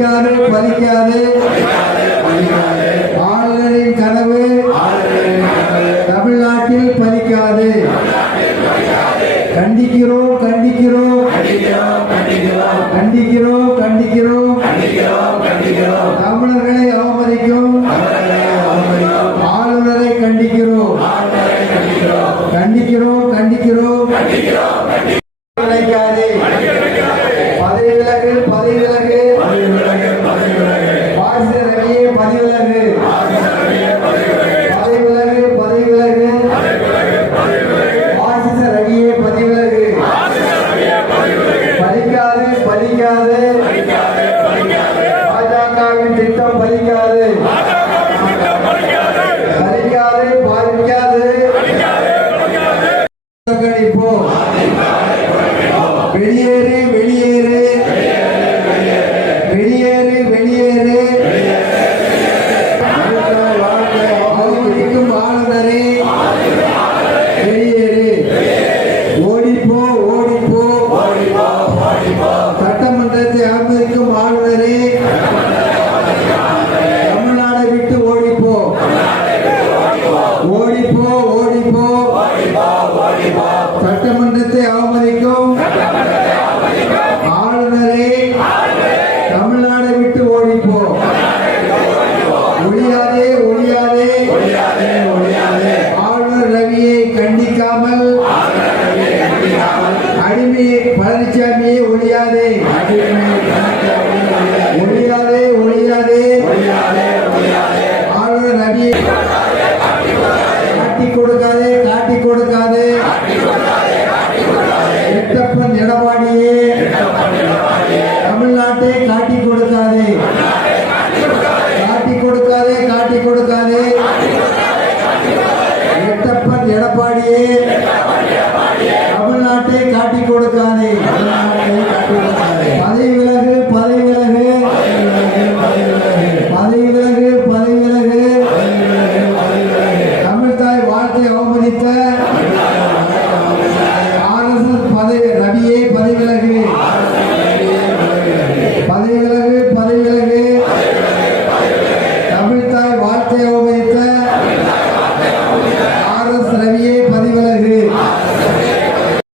பறிக்காது பலிக்காது ஆளுநரின் கனவு தமிழ்நாட்டில் பலிக்காது கண்டிக்கிறோம் கண்டிக்கிறோம். கண்டிக்கிறோம் கண்டிக்கிறோம். தமிழர்களை அவமதிக்கும். ஆளுநரை கண்டிக்கிறோம். கண்டிக்கிறோம் கண்டிக்கிறோம். கிடைக்காது புறக்கணிப்போம் வெளியேறி அடிமையை பழனிசாமியே ஒழியாதே. ஒழியாதே ஒழியாதே. ஆளுநர் ரவியை காட்டி கொடுக்காதே காட்டி கொடுக்காதே. எட்டப்பன் எடப்பாடியே தமிழ்நாட்டை காட்டி கொடுக்காதே காட்டி கொடுக்காதே காட்டி கொடுக்காதே எட்டப்பன் எடப்பாடியே தமிழ்நாட்டை காட்டி கொடுக்காதே.